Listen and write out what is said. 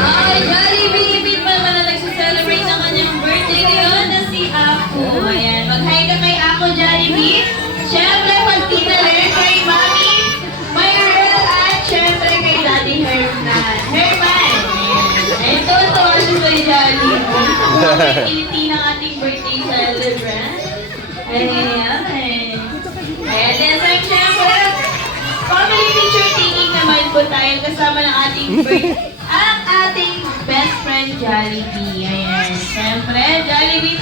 Ay, Jollibee! Bit pa naman na nagsa-celebrate ng kanyang birthday ngayon na si Ako. Ayan, mag-hi ka kay Ako, Jollibee. Siyempre, pagtina rin kay Mami, Mayral, at siyempre kay Daddy Herman. Herman! Ayan, tuwa siya sa Jollibee. Kiliti ng ating birthday celebrant. Ayan. Ayan, then siyempre, family picture taking naman po tayo kasama ng ating birthday. Ang ating best friend Jollibee. Ayan. Siyempre, Jollibee,